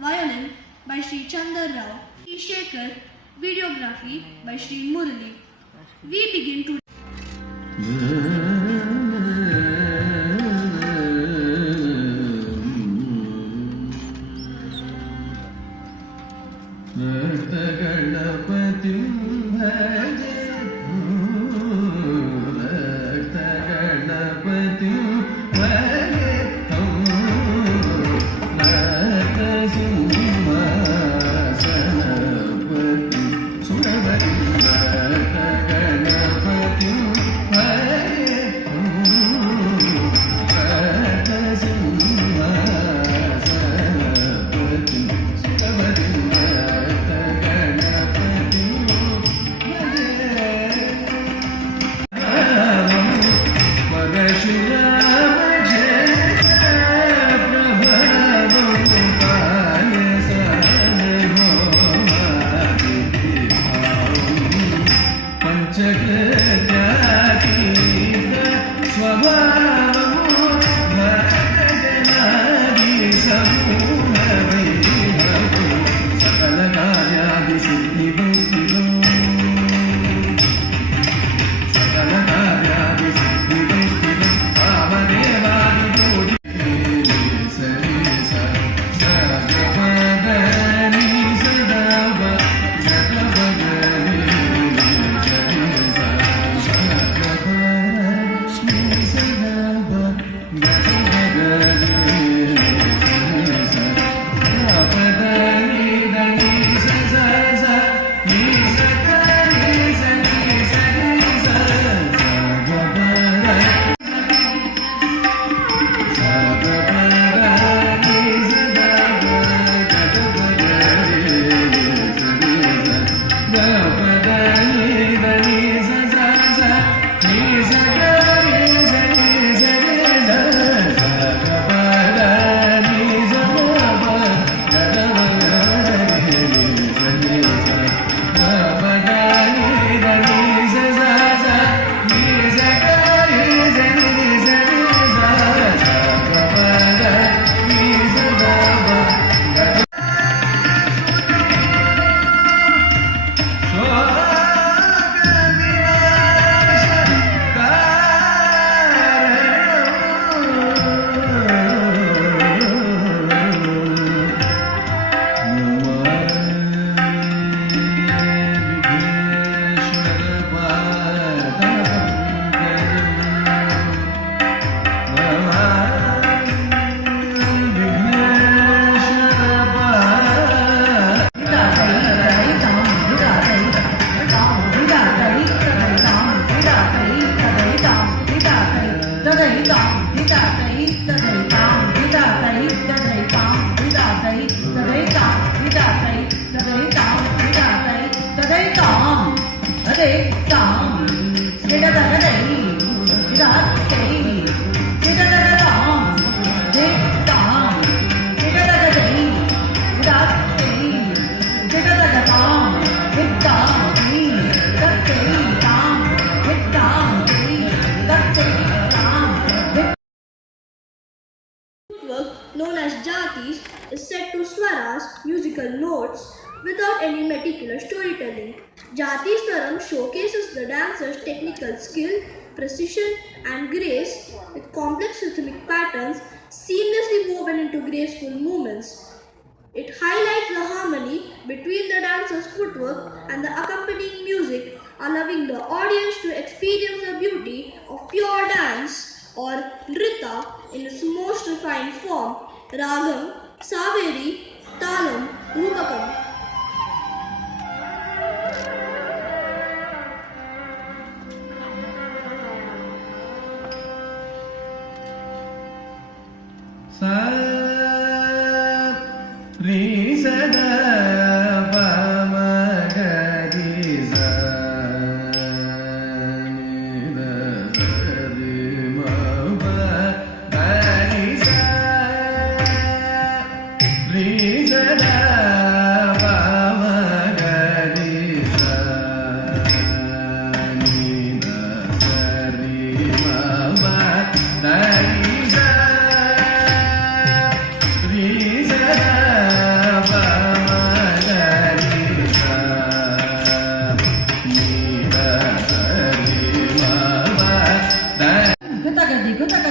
violin by Sri Chandar Rao, Sri Shekhar, videography by Sri Murali. We begin to known as jatis is set to swaras, musical notes, without any meticulous storytelling. Jati swaram showcases the dancer's technical skill, precision and grace with complex rhythmic patterns seamlessly woven into graceful movements. It highlights the harmony between the dancer's footwork and the accompanying music, allowing the audience to experience the beauty of pure dance or nrita in its most refined form, ragam, saveri, talam, rupakam. Re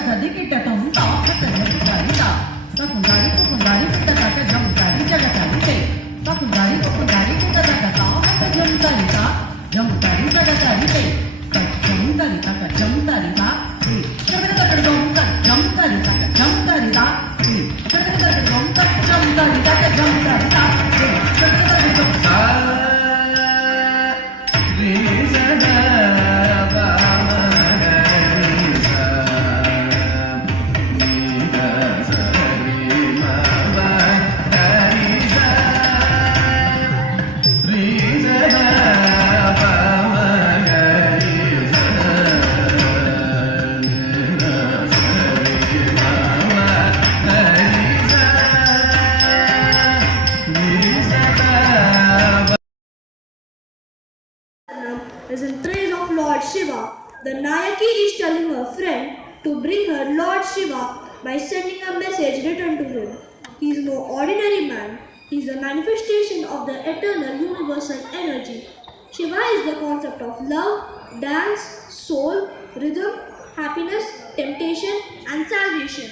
ta dikita tom ta ta jangari ta sakundari kundari ta ta jangari jagari te sakundari kundari ta ta jangari ta jangari jagari te jangari ta jangari ta jangari ta jangari ta jangari ta jangari ta jangari ta is in praise of Lord Shiva. The Nayaki is telling her friend to bring her Lord Shiva by sending a message written to him. He is no ordinary man. He is a manifestation of the eternal universal energy. Shiva is the concept of love, dance, soul, rhythm, happiness, temptation and salvation.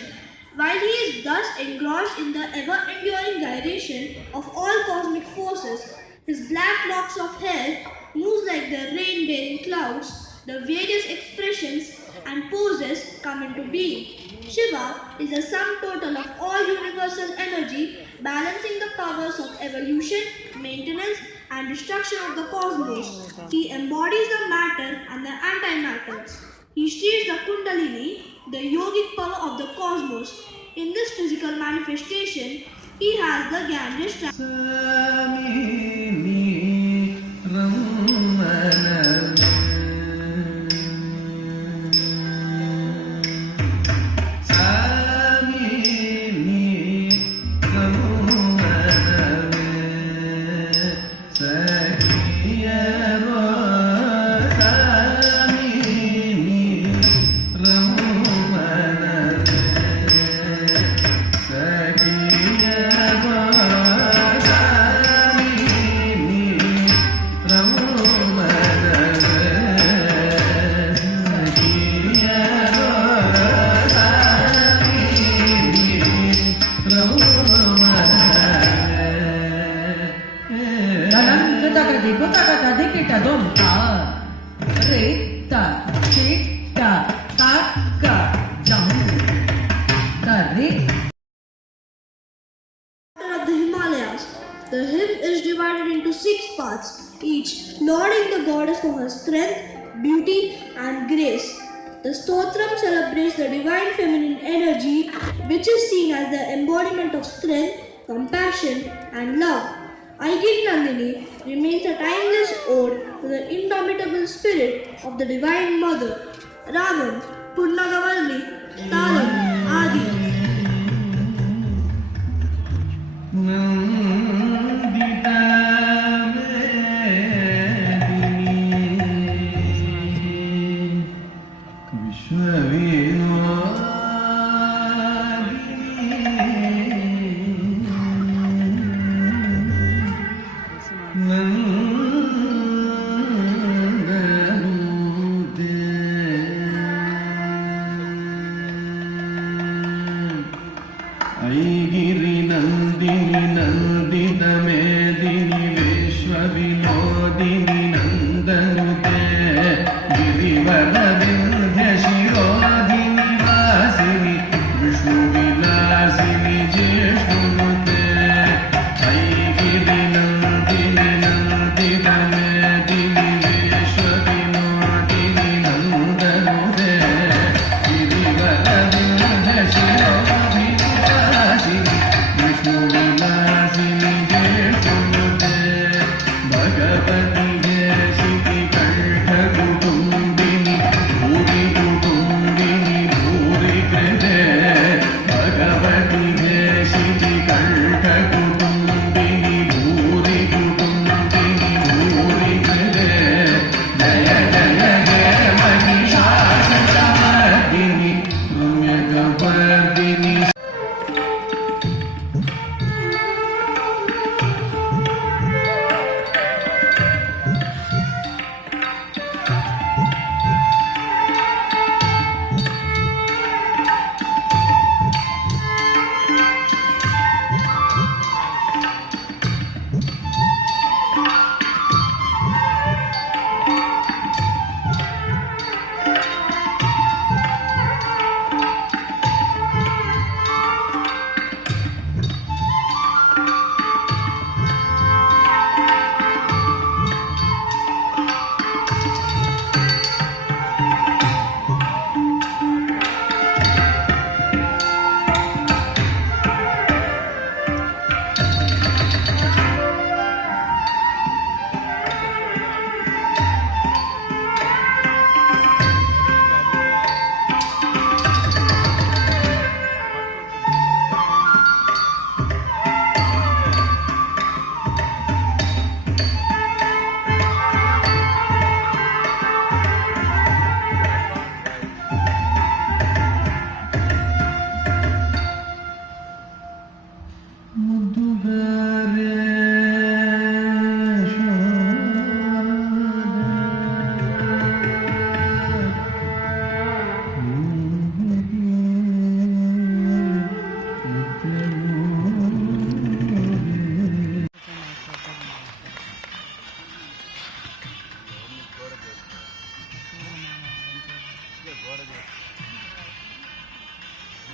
While he is thus engrossed in the ever-enduring gyration of all cosmic forces, his black locks of hair moves like the rain-bearing clouds. The various expressions and poses come into being. Shiva is the sum total of all universal energy, balancing the powers of evolution, maintenance, and destruction of the cosmos. He embodies the matter and the antimatter. He steers the Kundalini, the yogic power of the cosmos. In this physical manifestation, he has the Ganges of the Himalayas. The hymn is divided into 6 parts, each lauding the goddess for her strength, beauty and grace. The stotram celebrates the divine feminine energy, which is seen as the embodiment of strength, compassion and love. Aigiri Nandini remains a timeless ode to the indomitable spirit of the Divine Mother. Ragam, Purnagavalli, Talam, Adi. ऐगिरि Nandini नन्दित मेदिनि विश्वविनोदिनि नन्दनुते Girivar Vindhya शिरोधिनि वासिनि विष्णुविलासिनि जिष्णुनुते ऐगिरि Nandini नन्दित मेदिनि विश्वविनोदिनि नन्दनुते Girivar Vindhya शिरोधिनि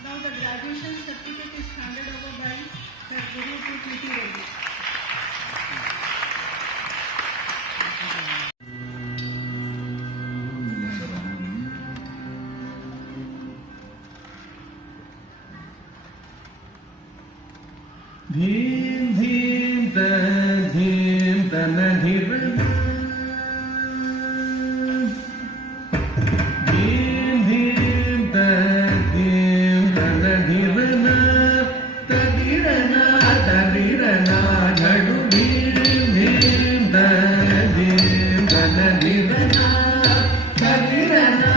Now the graduation certificate is handed over by Sir Guru to T.T. Reddy. धीम धीम तन धीर धीम धीम तन धीर तगिरना तगिरना झड़ू भीम भीम तन धीरना तगिरना